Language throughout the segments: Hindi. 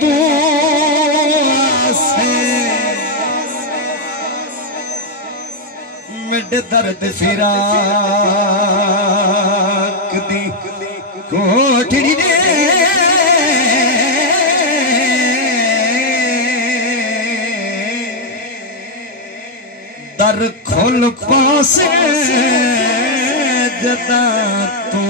तू आसे मिड दर्द फिराक दी कोठड़ी दे दर खोल पासे जदा तू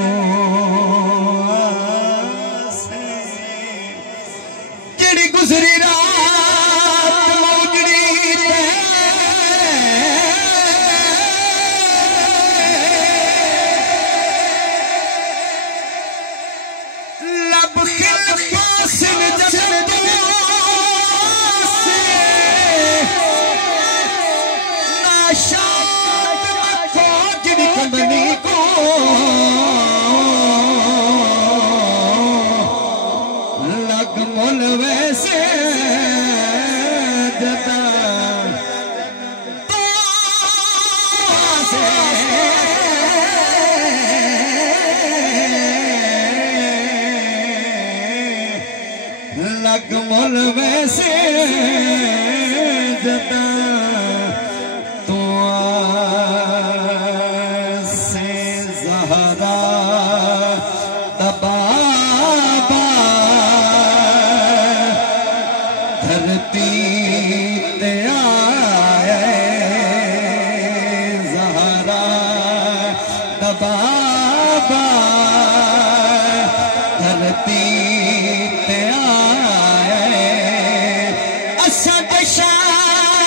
जिहड़ी गुजरी रात मौजड़ी लब खिल पासिन जद नाशाद मखो जिहड़ी कंबनी को लग मुल वैसे जदा लग मुल वैसे जदा तू से ज़हरा दबाबा धरती ते आए ज़हरा दबाबा धरती ते आए असा दशायो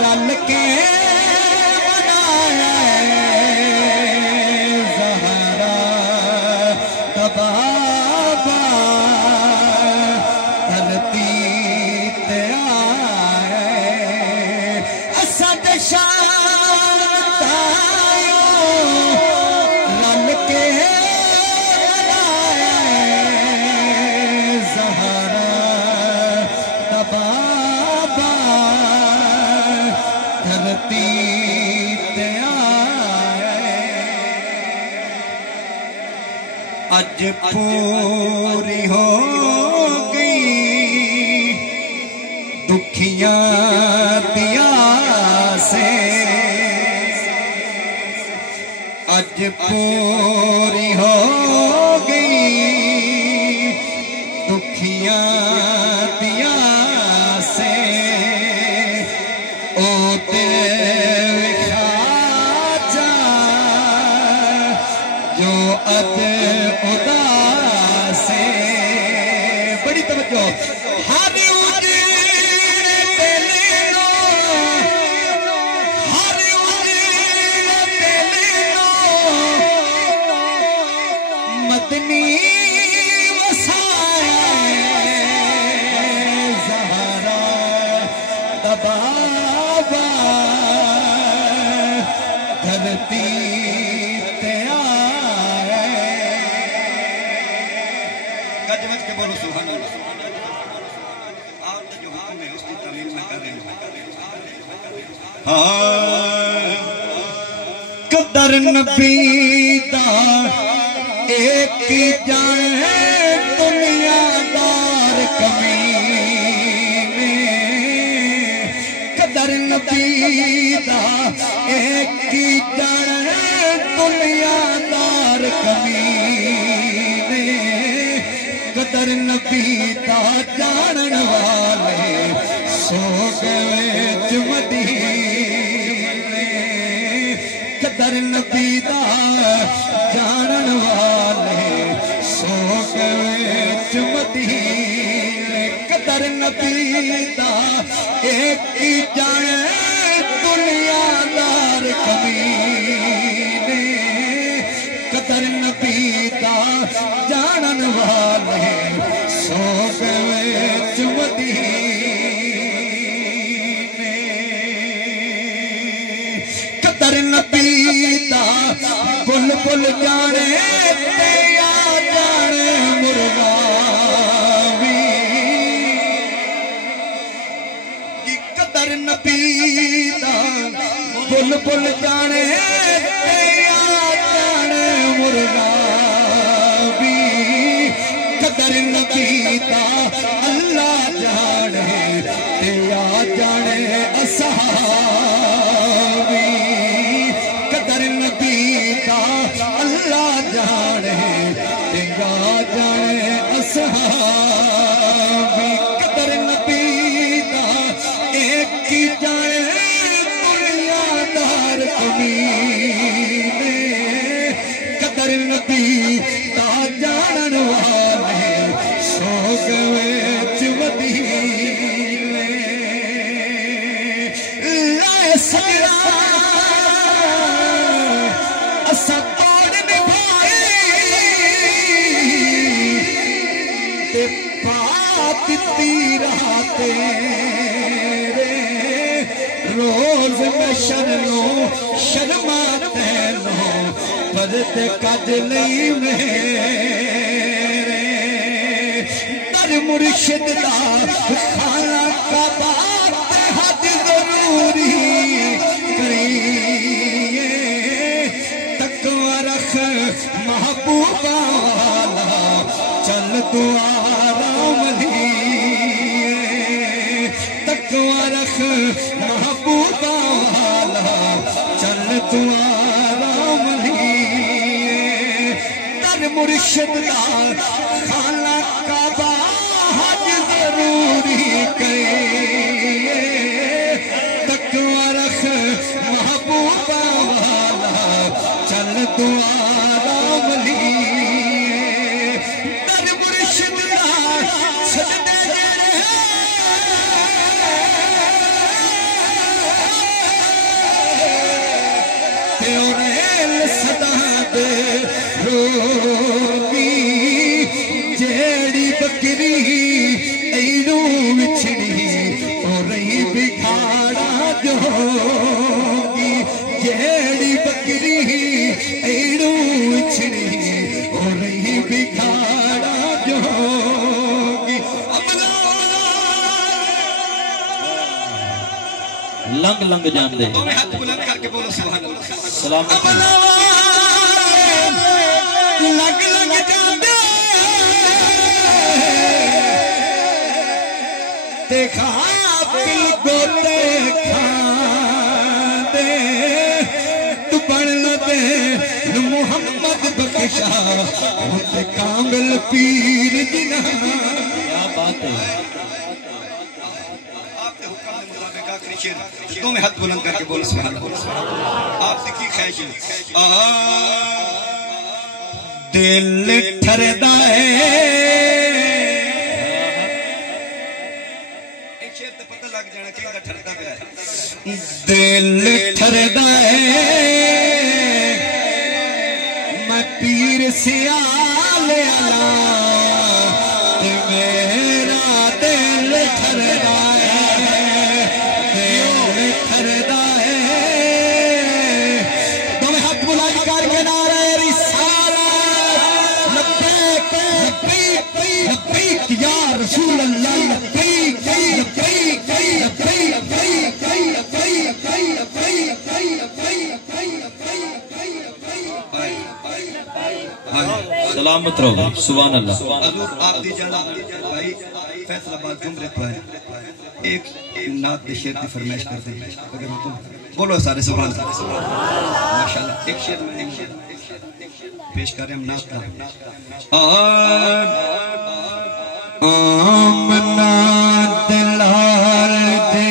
रल के बनाया ज़हरा दबाबा धरती ते आए असा दशायो रल के बनाया ज़हरा दबाबा धरती ते आए अज पूरी हो गई दुखियां दिया से अज पूरी हो गई दुखियां दिया से ओ तेरे ख्वाजा जो अद उदास से बड़ी तवज्जो हर मदनी वसाए ज़हरा दबाबा धरती ते आए गज मच के बोलो सुभान अल्लाह और जो हुक्म है उसकी तामील में कर रहे हैं कदर नबी दा एक जाने दुनियादार कमी में कदर नबी दा एक जाने दुनियादार कमी में कदर नबी दा जानन वाले सो गए मदीने कदर नबी दा जानन वाले सो गए मदीने कदर नबी दा एक जाने दुनियादार कमीने कदर नबी दा जानन वाले सो गए मदीने कदर नबी दा बुलबुल जाने या जाने मुर्गा भी की कदर नबी दा बुलबुल जाने या जाने मुर्गा भी नबीदा अल्लाह जाने ते आ जाने असहाबी कदर नबीदा अल्लाह जाने ते आ जाने असहाबी कदर नबीदा एक की जाने दुनियादार कमीने कदर नबीदा जानन वाले सोग विच वदीले लै सगरा असा तोड़ निभाए ते पात तीरा तेरे रोज में शर्मो शर्मा तेनो पर ते कज नहीं मेरे दर मुर्शिद दा खाना का बात हद जरूरी करिए तकवा रख महबूबा वाला चल दुआरा मलिए तकवा रख महबूबा वाला चल दुआरा मलिए दर मुर्शिद दा खाना का बात जरूरी करिए तकवा रख महबूबा वाला चल दुआरा मलिए दर मुर्शिद दा सजदे सदा दे रोगी जेड़ी बकरी ऐनू विछड़ी और रही बिखाड़ा जोगी जेड़ी बकरी ऐनू विछड़ी और रही बिखाड़ा जोगी लंग लंग जान दे दोनों हाथ बुलंद करके बोलो सुभान अल्लाह सलामत लग लग जाते देखा दिल को देखा दे तू बन दे मोहम्मद बख्शा होते कामिल पीर जिना क्या बात है दो में हाथ बुलंद करके बोलो सुभान अल्लाह आपसे की ख्वाहिश है दिल ठरदा है एक शेर तो पता लग जाना कि इनका ठरदा क्या है दिल ठरदा है मैं पीर सियाल आला ते मेरा दिल ठरदा है दिल ठरदा है दोनों हाथ बुलंद करके नारे रिसालत लब्बैक लब्बैक लब्बैक या रसूल अल्लाह लब्बैक लब्बैक सलामत रहो सुभान अल्लाह हजूर आप दी जाना भाई फैसलाबाद जुमरे पर एक नात के शेर की फरमाइश करते हैं अगर तुम बोलो सारे सुभान माशाल्लाह एक शेर में पेश करें हम नात का आमना दिलाल दे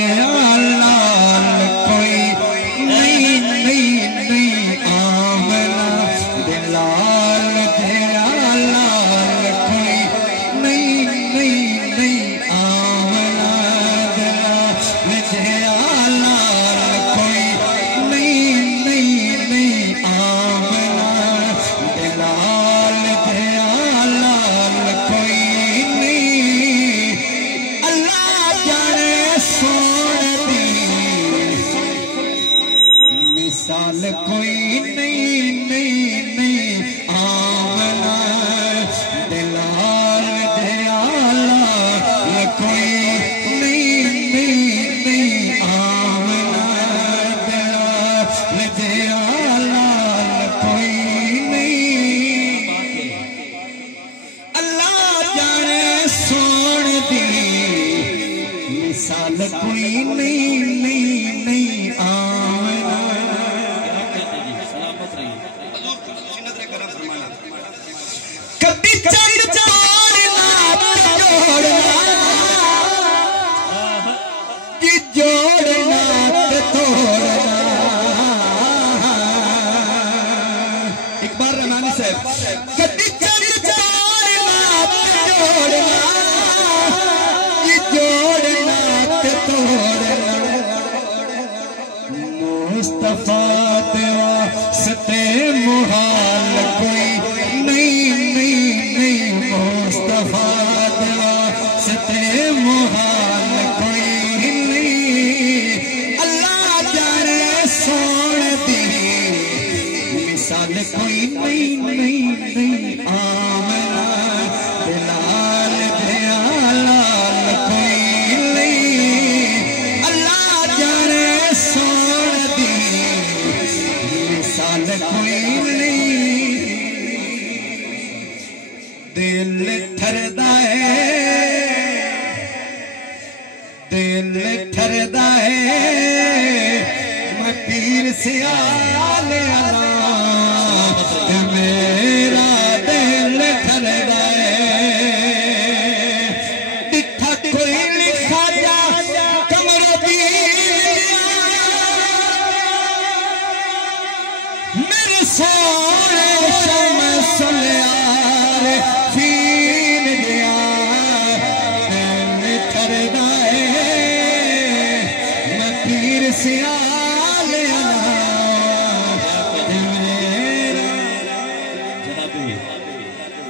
लाल कोई नहीं नहीं नहीं आमना दिलाल दे लाल कोई नहीं नहीं नहीं आमना दिलाल दे लाल कोई नहीं नहीं नहीं आमना दिलाल दे लाल कोई अल्लाह जाने सोने मिसाल कोई नहीं नहीं नहीं आमना दिलाल दे लाल कोई नहीं नहीं नहीं आमना दिलाल दे लाल कोई नहीं अल्लाह जाने मुस्तफा दे वास्ते मुहाल कोई नहीं नहीं नहीं मुस्तफा दे वास्ते मुहाल कोई नहीं अल्लाह जाने सोन दी मिसाल कोई नहीं नहीं नहीं आमना बिलाल दयालाल कोई नहीं अल्लाह जाने सोन दी मिसाल कोई नहीं दिल ठरदा है दिल ठरदा है मैं पीर से आले आला मेरा दिल ठरदा है दिखा कोई लिखा जा कमर दी मेरे सोने शम्स यार फीन दिया दिल ठरदा है मैं पीर से आले आला जनाब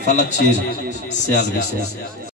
फलक चीर सियाल भी से